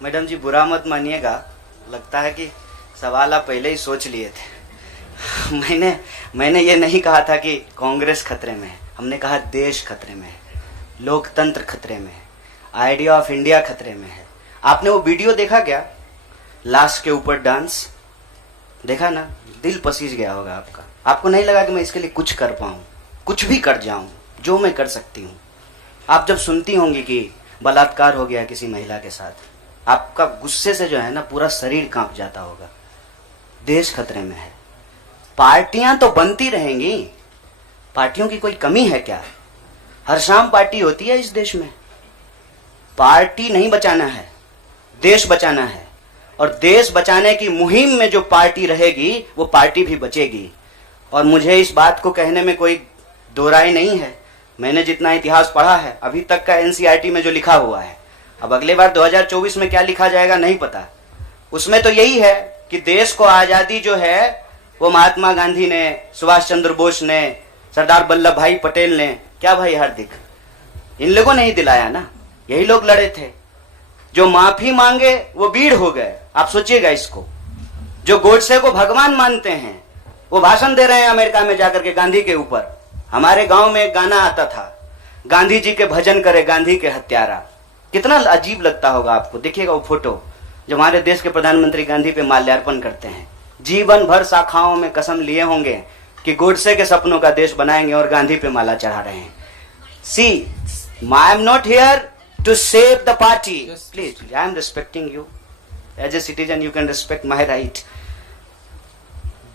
Madam जी बुरा मत मानिएगा, लगता है कि सवाल आप पहले ही सोच लिए थे। मैंने ये नहीं कहा था कि कांग्रेस खतरे में है, हमने कहा देश खतरे में है, लोकतंत्र खतरे में है, आइडिया ऑफ इंडिया खतरे में है। आपने वो वीडियो देखा क्या, लाश के ऊपर डांस देखा ना? दिल पसीज गया होगा आपका। आपको नहीं लगा कि मैं इसके लिए कुछ कर पाऊँ, कुछ भी कर जाऊँ जो मैं कर सकती हूँ। आप जब सुनती होंगी कि बलात्कार हो गया किसी महिला के साथ, आपका गुस्से से जो है ना पूरा शरीर कांप जाता होगा। देश खतरे में है। पार्टियां तो बनती रहेंगी, पार्टियों की कोई कमी है क्या? हर शाम पार्टी होती है इस देश में। पार्टी नहीं बचाना है, देश बचाना है। और देश बचाने की मुहिम में जो पार्टी रहेगी वो पार्टी भी बचेगी। और मुझे इस बात को कहने में कोई दो राय नहीं है। मैंने जितना इतिहास पढ़ा है अभी तक का एनसीईआरटी में जो लिखा हुआ है, अब अगले बार 2024 में क्या लिखा जाएगा नहीं पता। उसमें तो यही है कि देश को आजादी जो है वो महात्मा गांधी ने, सुभाष चंद्र बोस ने, सरदार वल्लभ भाई पटेल ने, क्या भाई हार्दिक, इन लोगों ने ही दिलाया ना। यही लोग लड़े थे। जो माफी मांगे वो वीर हो गए। आप सोचिएगा इसको। जो गोडसे को भगवान मानते हैं वो भाषण दे रहे हैं अमेरिका में जाकर के गांधी के ऊपर। हमारे गांव में एक गाना आता था, गांधी जी के भजन करे गांधी के हत्यारा। कितना अजीब लगता होगा आपको। देखिएगा वो फोटो जो हमारे देश के प्रधानमंत्री गांधी पे माल्यार्पण करते हैं। जीवन भर शाखाओं में कसम लिए होंगे कि गोडसे के सपनों का देश बनाएंगे और गांधी पे माला चढ़ा रहे हैं। See, I am not here to save the party, please, I am respecting you as a citizen, you can respect my right.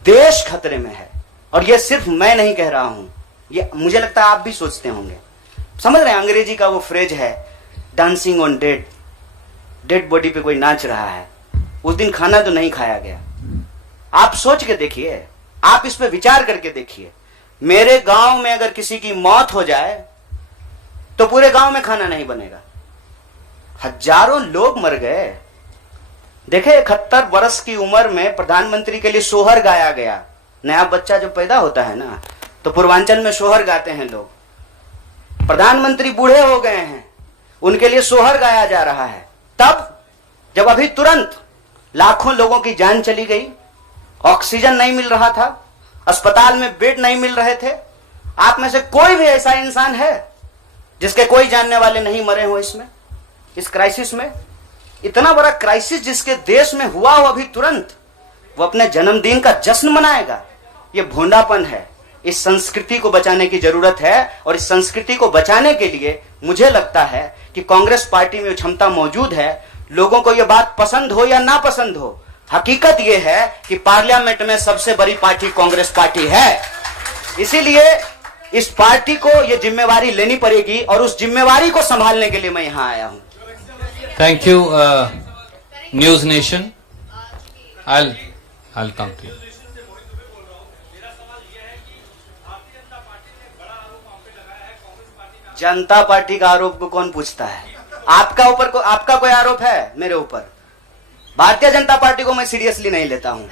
देश खतरे में है। और ये सिर्फ मैं नहीं कह रहा हूं, ये मुझे लगता है आप भी सोचते होंगे। समझ रहे हैं, अंग्रेजी का वो फ्रेज है dancing on dead, dead body पे कोई नाच रहा है। उस दिन खाना तो नहीं खाया गया। आप सोच के देखिए, आप इस पे विचार करके देखिए। मेरे गांव में अगर किसी की मौत हो जाए तो पूरे गांव में खाना नहीं बनेगा। हजारों लोग मर गए। देखे 71 वर्ष की उम्र में प्रधानमंत्री के लिए सोहर गाया गया। नया बच्चा जब पैदा होता है ना तो पूर्वांचल में सोहर गाते हैं लोग। प्रधानमंत्री बूढ़े हो गए हैं, उनके लिए सोहर गाया जा रहा है। तब जब अभी तुरंत लाखों लोगों की जान चली गई, ऑक्सीजन नहीं मिल रहा था, अस्पताल में बेड नहीं मिल रहे थे। आप में से कोई भी ऐसा इंसान है जिसके कोई जानने वाले नहीं मरे हो इसमें, इस क्राइसिस में? इतना बड़ा क्राइसिस जिसके देश में हुआ हो अभी तुरंत, वो अपने जन्मदिन का जश्न मनाएगा? ये भोंडापन है। इस संस्कृति को बचाने की जरूरत है। और इस संस्कृति को बचाने के लिए मुझे लगता है कि कांग्रेस पार्टी में क्षमता मौजूद है। लोगों को यह बात पसंद हो या ना पसंद हो, हकीकत यह है कि पार्लियामेंट में सबसे बड़ी पार्टी कांग्रेस पार्टी है। इसीलिए इस पार्टी को यह जिम्मेवारी लेनी पड़ेगी और उस जिम्मेवारी को संभालने के लिए मैं यहां आया हूं। Thank you news nation. I'll come to you. Janata party का आरोप को कौन पूछता है? आपका कोई आरोप है मेरे ऊपर? भारतीय जनता पार्टी को मैं सीरियसली नहीं लेता हूं।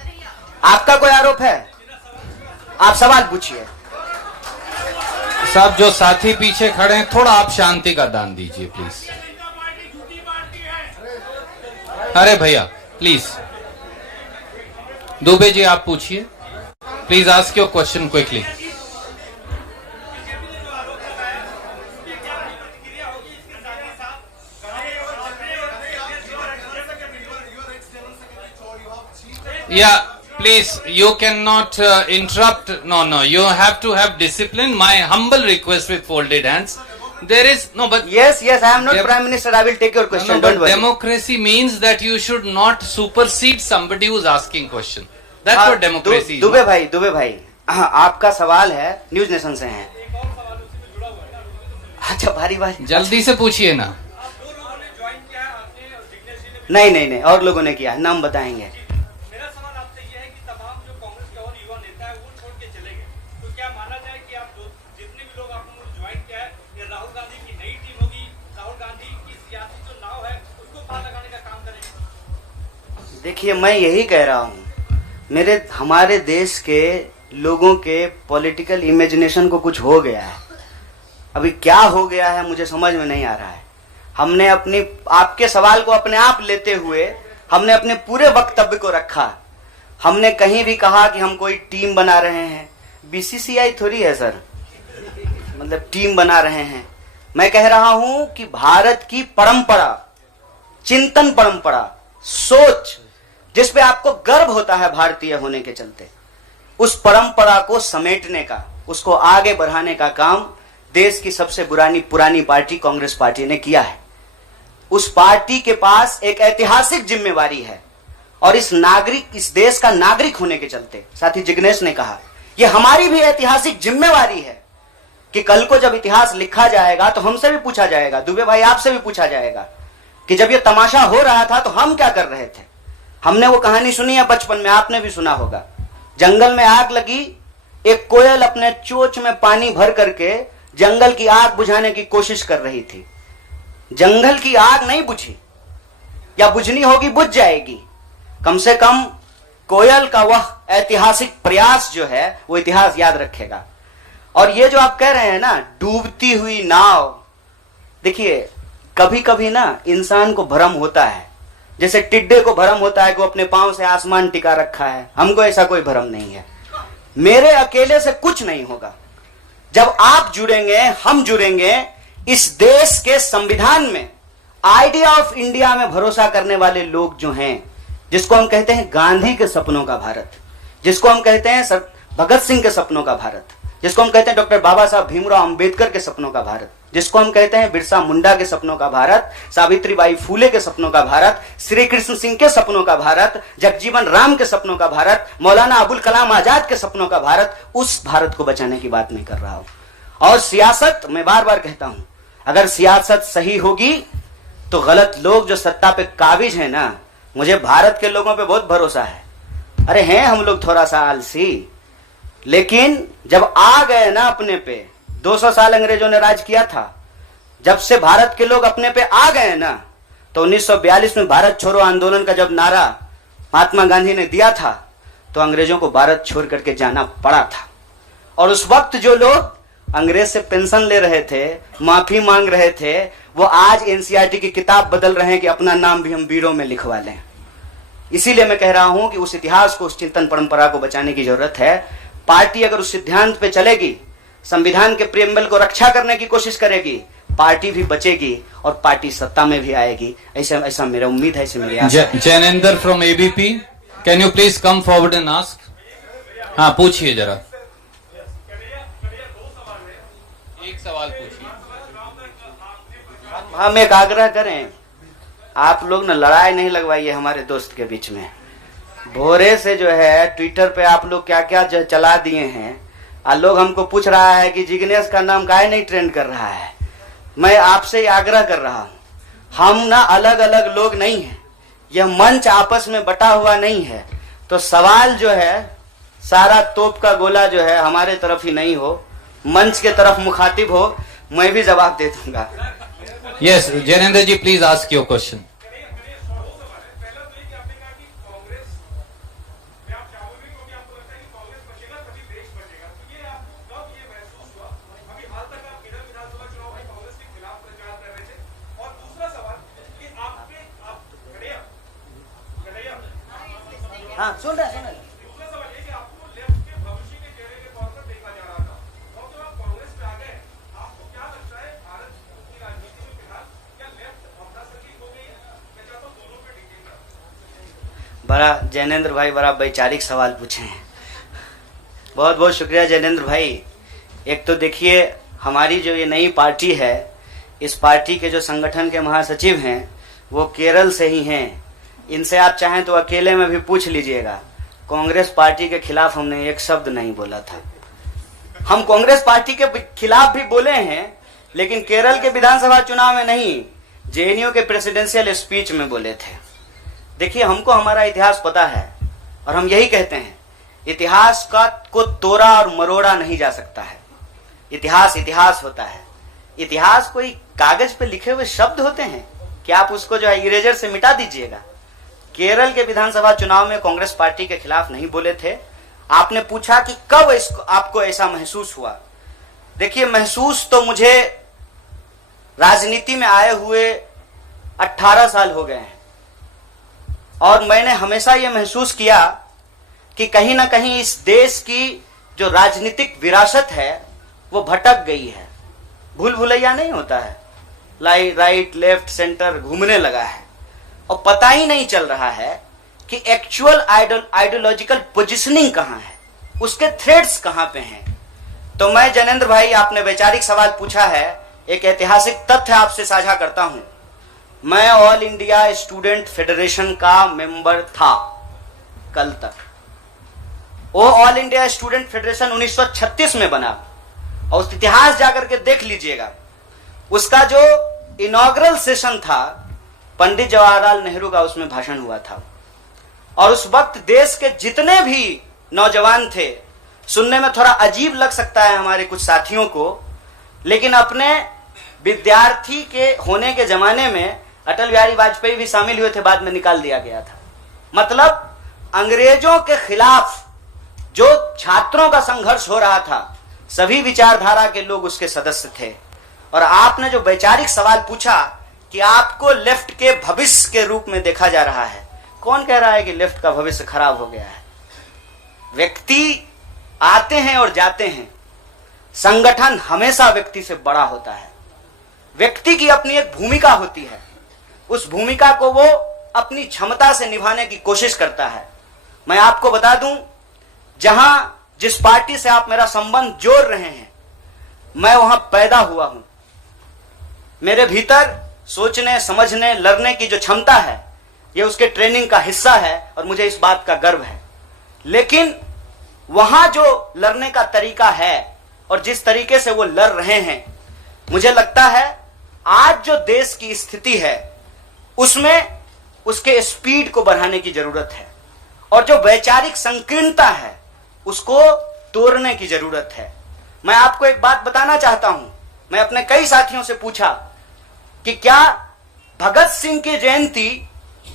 आपका कोई आरोप है? आप सवाल पूछिए। साहब जो साथी पीछे खड़े हैं, थोड़ा आप शांति का दान दीजिए प्लीज। अरे भैया प्लीज, दुबे जी आप पूछिए please, ask your question quickly. Yeah, please, you cannot interrupt. No, you have to have discipline. My humble request with folded hands. There is no, but yes, I am not Prime Minister. I will take your question. Don't worry. Democracy means that you should not supersede somebody who's asking question. That's what democracy is. Dubey भाई, आपका सवाल है, news nation से है। अच्छा, भारी जल्दी से पूछिए ना। नहीं, और लोगों ने किया, नाम बताएंगे। देखिए, मैं यही कह रहा हूं, हमारे देश के लोगों के पॉलिटिकल इमेजिनेशन को कुछ हो गया है। अभी क्या हो गया है मुझे समझ में नहीं आ रहा है। हमने अपनी आपके सवाल को अपने आप लेते हुए हमने अपने पूरे वक्तव्य को रखा। हमने कहीं भी कहा कि हम कोई टीम बना रहे हैं, बीसीसीआई थोड़ी है सर, मतलब टीम बना रहे हैं। मैं कह रहा हूं कि भारत की परंपरा, चिंतन परंपरा, सोच, जिस पे आपको गर्व होता है भारतीय होने के चलते, उस परंपरा को समेटने का, उसको आगे बढ़ाने का काम देश की सबसे पुरानी पार्टी कांग्रेस पार्टी ने किया है। उस पार्टी के पास एक ऐतिहासिक जिम्मेवारी है और इस देश का नागरिक होने के चलते, साथी जिग्नेश ने कहा, यह हमारी भी ऐतिहासिक जिम्मेवारी है कि कल को जब इतिहास लिखा जाएगा तो हमसे भी पूछा जाएगा, दुबे भाई आपसे भी पूछा जाएगा कि जब यह तमाशा हो रहा था तो हम क्या कर रहे थे। हमने वो कहानी सुनी है बचपन में, आपने भी सुना होगा। जंगल में आग लगी, एक कोयल अपने चोंच में पानी भर करके जंगल की आग बुझाने की कोशिश कर रही थी। जंगल की आग नहीं बुझी, या बुझनी होगी बुझ जाएगी। कम से कम कोयल का वह ऐतिहासिक प्रयास जो है वो इतिहास याद रखेगा। और ये जो आप कह रहे हैं ना, डूबती हुई नाव, देखिए कभी कभी ना इंसान को भ्रम होता है, जैसे टिड्डे को भ्रम होता है कि वो अपने पांव से आसमान टिका रखा है। हमको ऐसा कोई भ्रम नहीं है। मेरे अकेले से कुछ नहीं होगा। जब आप जुड़ेंगे, हम जुड़ेंगे, इस देश के संविधान में, आइडिया ऑफ इंडिया में भरोसा करने वाले लोग जो हैं, जिसको हम कहते हैं गांधी के सपनों का भारत, जिसको हम कहते हैं भगत सिंह के सपनों का भारत, जिसको हम कहते हैं डॉक्टर बाबा साहब भीमराव अंबेडकर के सपनों का भारत, जिसको हम कहते हैं बिरसा मुंडा के सपनों का भारत, सावित्रीबाई फूले के सपनों का भारत, श्री कृष्ण सिंह के सपनों का भारत, जगजीवन राम के सपनों का भारत, मौलाना अबुल कलाम आजाद के सपनों का भारत, उस भारत को बचाने की बात नहीं कर रहा हूं। और सियासत, मैं बार बार कहता हूं, अगर सियासत सही होगी तो गलत लोग जो सत्ता पे काबिज है ना, मुझे भारत के लोगों पे बहुत भरोसा है। अरे हैं हम लोग थोड़ा सा आलसी, लेकिन जब आ गए ना अपने पे, 200 साल अंग्रेजों ने राज किया था, जब से भारत के लोग अपने पे आ गए ना, तो 1942 में भारत छोड़ो आंदोलन का जब नारा महात्मा गांधी ने दिया था, तो अंग्रेजों को भारत छोड़ करके जाना पड़ा था। और उस वक्त जो लोग अंग्रेज से पेंशन ले रहे थे, माफी मांग रहे थे, वो आज एनसीईआरटी की किताब बदल रहे हैं कि अपना नाम भी हम बीड़ों में लिखवा लें। इसीलिए मैं कह रहा हूं कि उस इतिहास को, उस चिंतन परंपरा को बचाने की जरूरत है। पार्टी अगर उस सिद्धांत पे चलेगी, संविधान के प्रियम्बल को रक्षा करने की कोशिश करेगी, पार्टी भी बचेगी और पार्टी सत्ता में भी आएगी। ऐसा मेरा उम्मीद है, ऐसे मेरी आशा है। Jainendra from ABP, can you please come forward and ask. हाँ, पूछिए जरा, एक सवाल पूछिए। हम एक आग्रह करें, आप लोग ना लड़ाई नहीं लगवाइए हमारे दोस्त के बीच में। भोरे से जो है ट्विटर पे आप लोग क्या क्या चला दिए हैं, और लोग हमको पूछ रहा है कि जिग्नेश का नाम काहे नहीं ट्रेंड कर रहा है। मैं आपसे आग्रह कर रहा हूं, हम ना अलग अलग लोग नहीं हैं, यह मंच आपस में बटा हुआ नहीं है। तो सवाल जो है, सारा तोप का गोला जो है हमारे तरफ ही नहीं हो, मंच के तरफ मुखातिब हो, मैं भी जवाब दे दूंगा। Yes, Jainendra ji please ask your question. हाँ, सुन रहे हैं। बड़ा जैनेंद्र भाई बड़ा वैचारिक सवाल पूछे हैं। बहुत बहुत शुक्रिया जैनेंद्र भाई। एक तो देखिए, हमारी जो ये नई पार्टी है, इस पार्टी के जो संगठन के महासचिव हैं वो केरल से ही हैं। इनसे आप चाहें तो अकेले में भी पूछ लीजिएगा। कांग्रेस पार्टी के खिलाफ हमने एक शब्द नहीं बोला था। हम कांग्रेस पार्टी के खिलाफ भी बोले हैं, लेकिन केरल के विधानसभा चुनाव में नहीं, जेएनयू के प्रेसिडेंशियल स्पीच में बोले थे। देखिए, हमको हमारा इतिहास पता है और हम यही कहते हैं, इतिहास को तोड़ा और मरोड़ा नहीं जा सकता है। इतिहास इतिहास होता है। इतिहास कोई कागज पे लिखे हुए शब्द होते हैं कि आप उसको जो है इरेजर से मिटा दीजिएगा। केरल के विधानसभा चुनाव में कांग्रेस पार्टी के खिलाफ नहीं बोले थे। आपने पूछा कि कब आपको ऐसा महसूस हुआ। देखिए, महसूस तो मुझे राजनीति में आए हुए 18 साल हो गए हैं और मैंने हमेशा यह महसूस किया कि कहीं ना कहीं इस देश की जो राजनीतिक विरासत है वो भटक गई है। भूल भुलैया नहीं होता है, राइट लेफ्ट सेंटर घूमने लगा है और पता ही नहीं चल रहा है कि एक्चुअल आइडियोलॉजिकल पोजिशनिंग कहां है, उसके थ्रेड्स कहां पे हैं। तो मैं जैनेंद्र भाई, आपने वैचारिक सवाल पूछा है, एक ऐतिहासिक तथ्य आपसे साझा करता हूं। मैं ऑल इंडिया स्टूडेंट फेडरेशन का मेंबर था कल तक। वो ऑल इंडिया स्टूडेंट फेडरेशन 1936 में बना और उस इतिहास जाकर के देख लीजिएगा। उसका जो इनॉग्रल सेशन था, पंडित जवाहरलाल नेहरू का उसमें भाषण हुआ था और उस वक्त देश के जितने भी नौजवान थे, सुनने में थोड़ा अजीब लग सकता है हमारे कुछ साथियों को, लेकिन अपने विद्यार्थी के होने के जमाने में अटल बिहारी वाजपेयी भी शामिल हुए थे, बाद में निकाल दिया गया था। मतलब अंग्रेजों के खिलाफ जो छात्रों का संघर्ष हो रहा था, सभी विचारधारा के लोग उसके सदस्य थे। और आपने जो वैचारिक सवाल पूछा कि आपको लेफ्ट के भविष्य के रूप में देखा जा रहा है, कौन कह रहा है कि लेफ्ट का भविष्य खराब हो गया है? व्यक्ति आते हैं और जाते हैं, संगठन हमेशा व्यक्ति से बड़ा होता है। व्यक्ति की अपनी एक भूमिका होती है, उस भूमिका को वो अपनी क्षमता से निभाने की कोशिश करता है। मैं आपको बता दूं, जहां जिस पार्टी से आप मेरा संबंध जोड़ रहे हैं, मैं वहां पैदा हुआ हूं। मेरे भीतर सोचने, समझने, लड़ने की जो क्षमता है, ये उसके ट्रेनिंग का हिस्सा है और मुझे इस बात का गर्व है। लेकिन वहां जो लड़ने का तरीका है और जिस तरीके से वो लड़ रहे हैं, मुझे लगता है आज जो देश की स्थिति है उसमें उसके स्पीड को बढ़ाने की जरूरत है और जो वैचारिक संकीर्णता है उसको तोड़ने की जरूरत है। मैं आपको एक बात बताना चाहता हूं। मैं अपने कई साथियों से पूछा कि क्या भगत सिंह की जयंती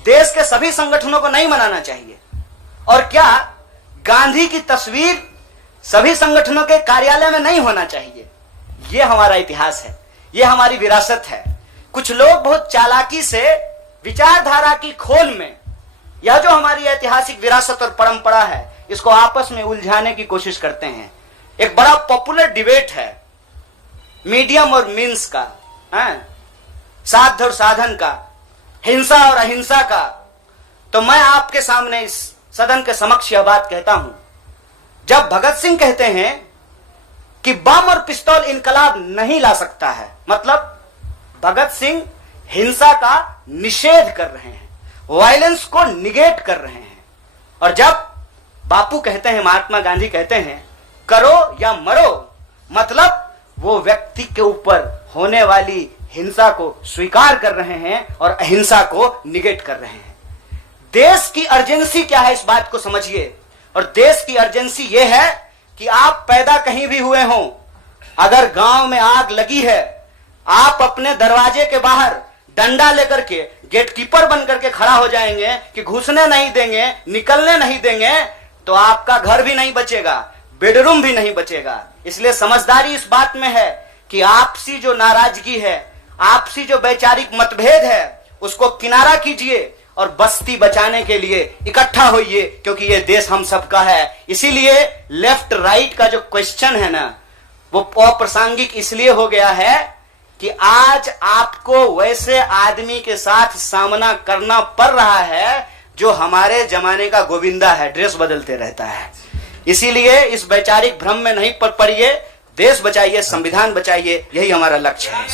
देश के सभी संगठनों को नहीं मनाना चाहिए, और क्या गांधी की तस्वीर सभी संगठनों के कार्यालय में नहीं होना चाहिए? यह हमारा इतिहास है, यह हमारी विरासत है। कुछ लोग बहुत चालाकी से विचारधारा की खोल में यह जो हमारी ऐतिहासिक विरासत और परंपरा है, इसको आपस में उलझाने की कोशिश करते हैं। एक बड़ा पॉपुलर डिबेट है मीडियम और मीन्स का, साध्य और साधन का, हिंसा और अहिंसा का। तो मैं आपके सामने इस सदन के समक्ष यह बात कहता हूं, जब भगत सिंह कहते हैं कि बम और पिस्तौल इनकलाब नहीं ला सकता है, मतलब भगत सिंह हिंसा का निषेध कर रहे हैं, वायलेंस को निगेट कर रहे हैं। और जब बापू कहते हैं, महात्मा गांधी कहते हैं, करो या मरो, मतलब वो व्यक्ति के ऊपर होने वाली हिंसा को स्वीकार कर रहे हैं और अहिंसा को निगेट कर रहे हैं। देश की अर्जेंसी क्या है, इस बात को समझिए। और देश की अर्जेंसी यह है कि आप पैदा कहीं भी हुए हों, अगर गांव में आग लगी है, आप अपने दरवाजे के बाहर डंडा लेकर के गेटकीपर बन करके खड़ा हो जाएंगे कि घुसने नहीं देंगे, निकलने नहीं देंगे, तो आपका घर भी नहीं बचेगा, बेडरूम भी नहीं बचेगा। इसलिए समझदारी इस बात में है कि आपसी जो नाराजगी है, आपसी जो वैचारिक मतभेद है, उसको किनारा कीजिए और बस्ती बचाने के लिए इकट्ठा होइए, क्योंकि ये देश हम सबका है। इसीलिए लेफ्ट राइट का जो क्वेश्चन है ना, वो अप्रासंगिक इसलिए हो गया है कि आज आपको वैसे आदमी के साथ सामना करना पड़ रहा है जो हमारे जमाने का गोविंदा है, ड्रेस बदलते रहता है। इसीलिए इस वैचारिक भ्रम में नहीं पड़िए, देश बचाइए, संविधान बचाइए, यही हमारा लक्ष्य है।